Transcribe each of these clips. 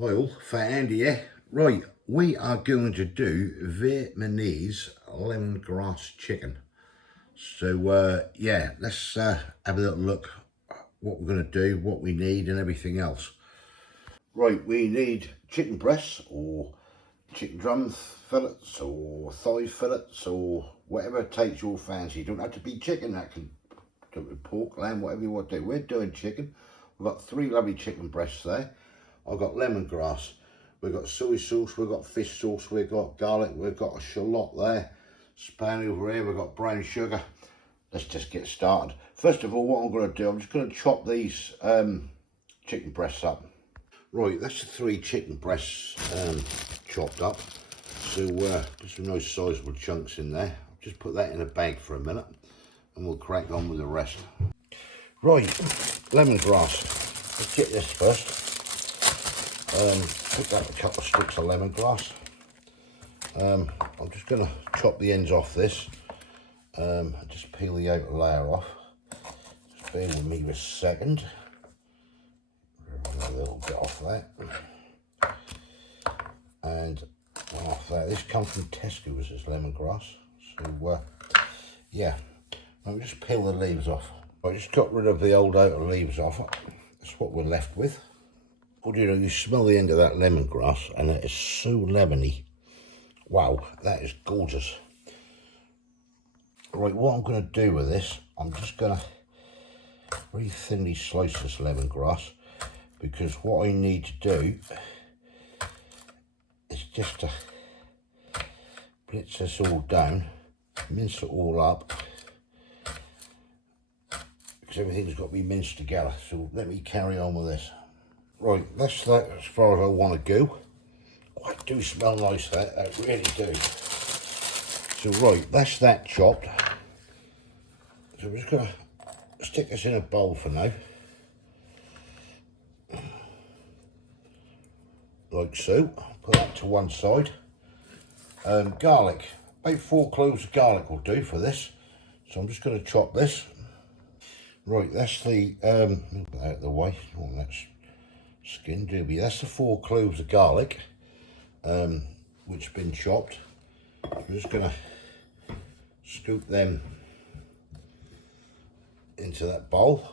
Hi all, Fat Andy here. Right, we are going to do Vietnamese lemongrass chicken. So yeah, let's have a little look what we're going to do, what we need and everything else. Right, we need chicken breasts or chicken drum fillets or thigh fillets or whatever takes your fancy. You don't have to be chicken, that can do with pork, lamb, whatever you want to do. We're doing chicken. We've got 3 lovely chicken breasts there. I've got lemongrass, we've got soy sauce, we've got fish sauce, we've got garlic, we've got a shallot there, span over here, we've got brown sugar. Let's just get started. First of all, what I'm going to do, I'm just going to chop these chicken breasts up. Right, that's the 3 chicken breasts chopped up. So there's some nice sizable chunks in there. I'll just put that in a bag for a minute and we'll crack on with the rest. Right, lemongrass. Let's get this first. Pick up a couple of sticks of lemongrass. I'm just going to chop the ends off this and just peel the outer layer off. Just bear with me for a second. A little bit off that. And off that. This comes from Tesco's, this lemongrass. So yeah, I'll just peel the leaves off. I just got rid of the old outer leaves off. That's what we're left with. Well, you know, you smell the end of that lemongrass and it is so lemony. Wow, that is gorgeous. Right, what I'm going to do with this, I'm just going to very thinly slice this lemongrass, because what I need to do is just to blitz this all down, mince it all up, because everything's got to be minced together. So let me carry on with this. Right, that's that as far as I want to go. Oh, I do smell nice, that really do. So right, that's that chopped. So I'm just going to stick this in a bowl for now. Like so. Put that to one side. Garlic. About 4 cloves of garlic will do for this. So I'm just going to chop this. Right, that's the, move that out of the way. Oh, that's skin doobie. That's the 4 cloves of garlic, which have been chopped. I'm just going to scoop them into that bowl.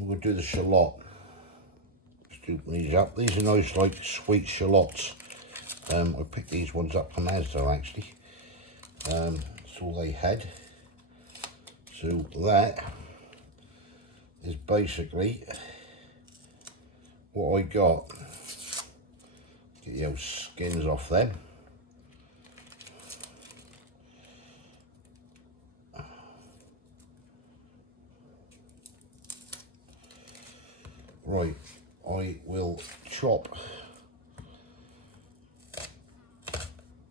We'll do the shallot. Scoop these up. These are nice, like sweet shallots. I picked these ones up from Asda actually. That's all they had. So that is basically what I got. Get the old skins off them. Right, I will chop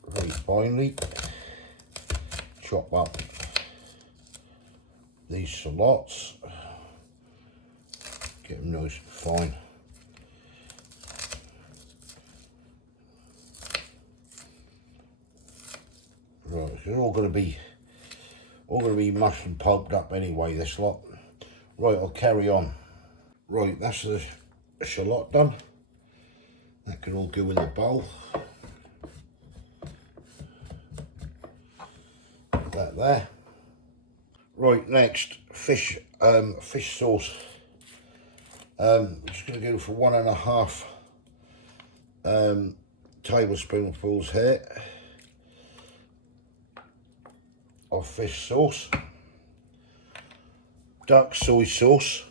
very finely, chop up these shallots, get them nice and fine. Right, they're all going to be mushed and pulped up anyway, this lot. Right, I'll carry on. Right, that's the shallot done. That can all go in the bowl. Put that there. Right, next, fish sauce. I'm just going to go for 1.5 tablespoonfuls here of fish sauce. Dark soy sauce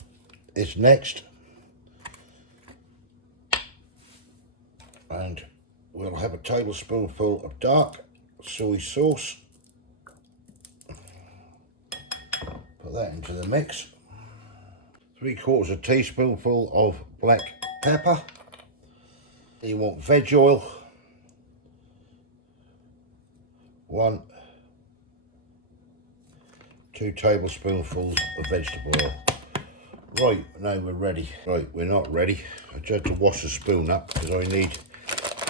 is next, and we'll have a tablespoonful of dark soy sauce. Put that into the mix. 3/4 teaspoonful of black pepper. You want veg oil. 2 tablespoonfuls of vegetable oil. Right, now we're ready. Right, we're not ready. I just had to wash the spoon up because I need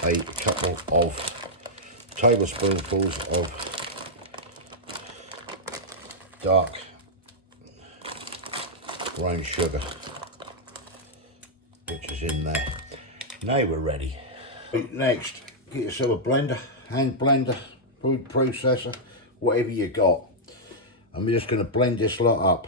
a couple of tablespoonfuls of dark brown sugar. which is in there. Now we're ready. Right, next, get yourself a blender, hand blender, food processor, whatever you got. I'm just going to blend this lot up.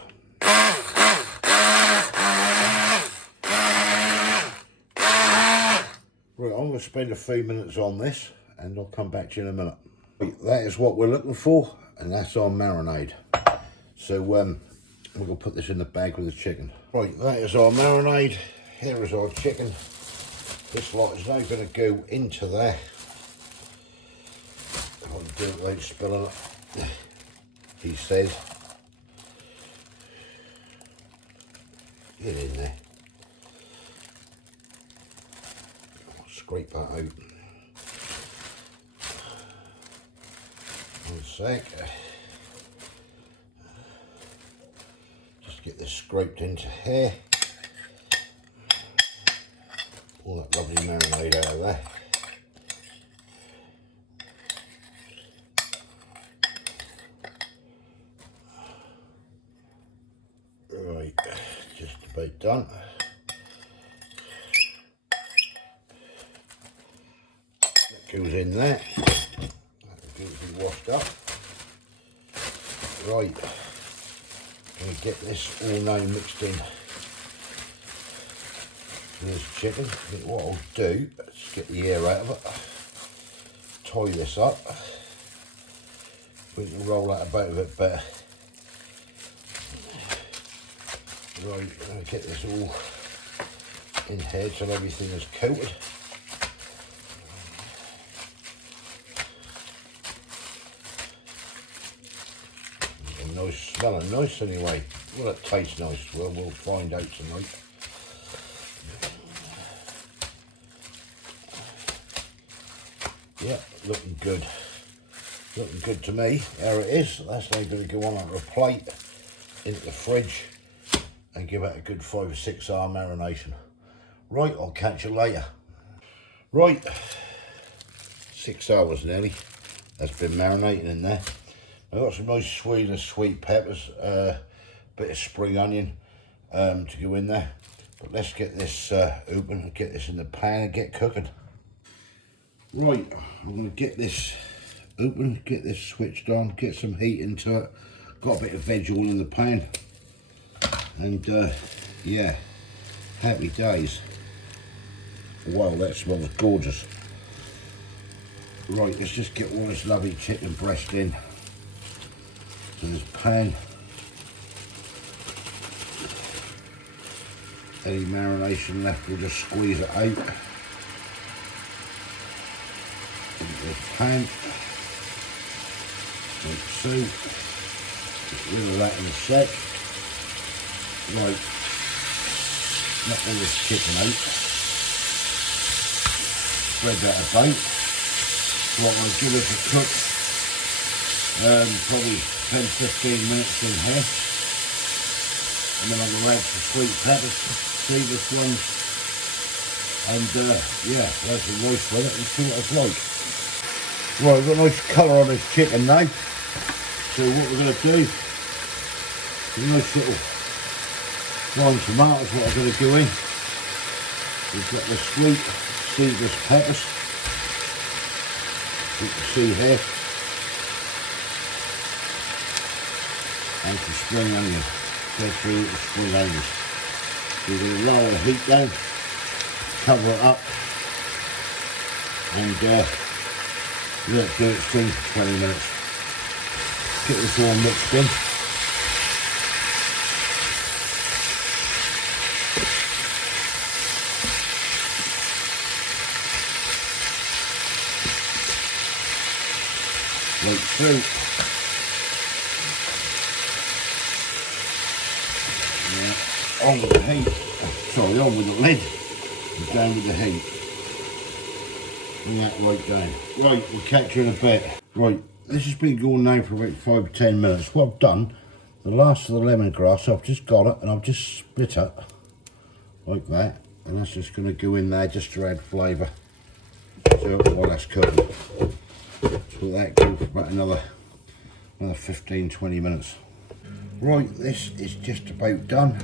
Right, I'm going to spend a few minutes on this and I'll come back to you in a minute. Right, that is what we're looking for, and that's our marinade. So we're going to put this in the bag with the chicken. Right, that is our marinade. Here is our chicken. This lot is now going to go into there. If I can do it without spilling it, he says. Get in there. Scrape that out. One sec. Just get this scraped into here. All that lovely marinade out of there. Right, just about done. Goes in there. That'll be washed up. Right, gonna get this all now mixed in with this chicken. I think what I'll do, let's get the air out of it. Tie this up. We can roll that about a bit better. Right, I'm gonna get this all in here so everything is coated. Nice, smelling nice anyway. Will it taste nice? Well, we'll find out tonight. Yeah, looking good. Looking good to me. There it is. That's now going to go on a plate into the fridge and give it a good 5 or 6 hour marination. Right, I'll catch you later. Right, 6 hours nearly. That's been marinating in there. I've got some nice sweet peppers, bit of spring onion to go in there. But let's get this open and get this in the pan and get cooking. Right, I'm going to get this open, get this switched on, get some heat into it. Got a bit of veg oil in the pan. And yeah, happy days. Wow, that smells gorgeous. Right, let's just get all this lovely chicken breast in to this pan. Any marination left, we'll just squeeze it out into this pan, like so. Get rid of that in a sec. Right, knock all this chicken out, spread that about. Right, I'll give it a cook, probably 10-15 minutes in here, and then I'm going to add some sweet peppers, seedless ones, and yeah, there's some rice with it and see what it's like. Right, we've got a nice colour on this chicken now, so what we're going to do, a nice little frying tomatoes, what I'm going to go in. We've got the sweet seedless peppers, you can see here, and some spring onion. Go through the spring onions. We're going to lower the heat down, cover it up, and let it do its thing for 20 minutes. Get this all mixed in. Right through. Yeah. On with the heat. Sorry, on with the lid. And down with the heat. Bring that right down. Right, we'll catch you in a bit. Right, this has been going now for about 5 or 10 minutes. What I've done, the last of the lemongrass, I've just got it and I've just split it like that. And that's just going to go in there just to add flavour. So while that's cooking. So that go for about another 15-20 minutes. Right, this is just about done.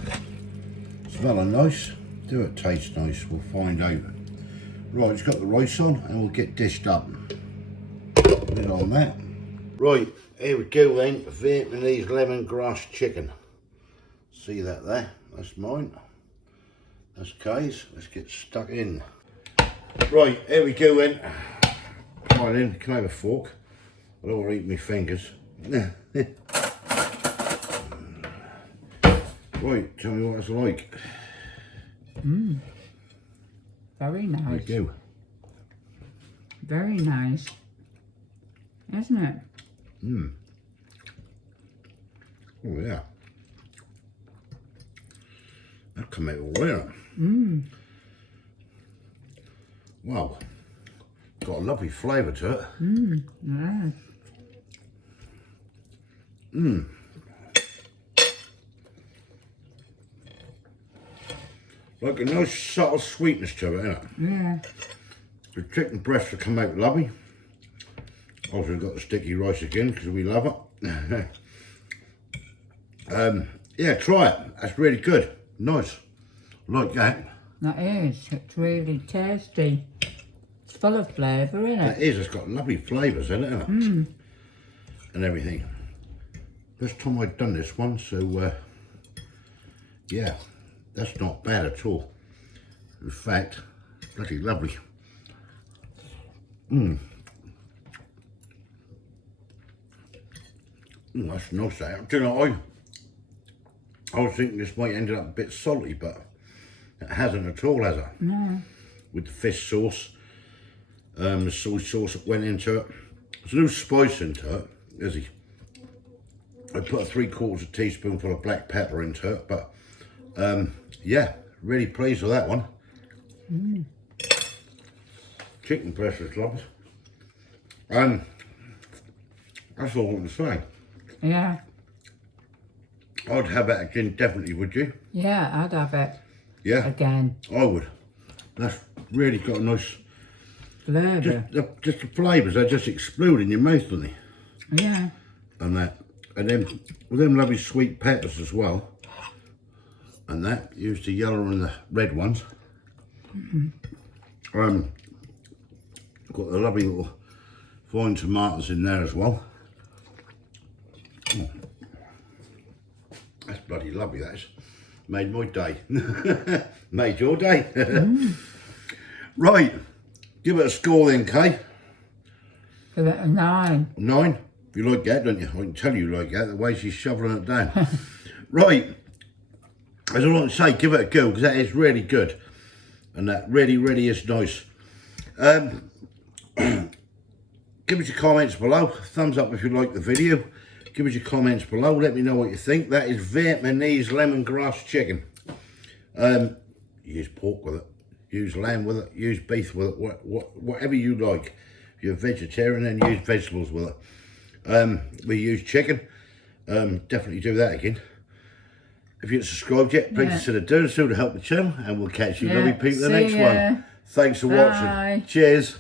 Smelling nice. Do it taste nice? We'll find out. Right, it's got the rice on and we'll get dished up. Lid on that. Right, here we go then. Vietnamese lemongrass chicken. See that there? That's mine. That's Kay's. Let's get stuck in. Right, here we go then. Come on in, can I have a fork? I don't want to eat my fingers. Right, tell me what it's like. Very nice. There you go. Very nice. Isn't it? Oh yeah. That come out all right. Wow. Got a lovely flavour to it. Yeah. Like a nice subtle sweetness to it, isn't it? Yeah. The chicken breasts will come out lovely. Also got the sticky rice again because we love it. Yeah, try it. That's really good. Nice. Like that. That is. It's really tasty. It's full of flavour, isn't it? It is. It's got lovely flavours in it, isn't it? And everything. First time I've done this one, so yeah, that's not bad at all. In fact, bloody lovely. That's nice. Do you know, I was thinking this might end up a bit salty, but it hasn't at all, has it? No. With the fish sauce, the soy sauce that went into it. There's no spice into it, is he? I put a 3/4 teaspoonful of black pepper into it, but yeah, really pleased with that one. Chicken breast is lovely. That's all I want to say. Yeah. I'd have that again, definitely, would you? Yeah, I'd have it. Yeah. Again. I would. That's really got a nice Flavour. Just the flavours, they just explode in your mouth, don't they? Yeah. And that. And then with them lovely sweet peppers as well. And that, use the yellow and the red ones. Got the lovely little fine tomatoes in there as well. That's bloody lovely, that is. Made my day. Made your day. Right, give it a score then, Kay. Give it a 9. 9? You like that, don't you? I can tell you like that, the way she's shoveling it down. Right, as I like to say, give it a go, because that is really good. And that really, really is nice. Give us your comments below. Thumbs up if you like the video. Give us your comments below. Let me know what you think. That is Vietnamese lemongrass chicken. Use pork with it. Use lamb with it. Use beef with it. Whatever you like. If you're a vegetarian, then use vegetables with it. We use chicken. Definitely do that again. If you haven't subscribed yet, please consider doing so to help the channel. And we'll catch you lovely people in the next one. Thanks for watching. Cheers.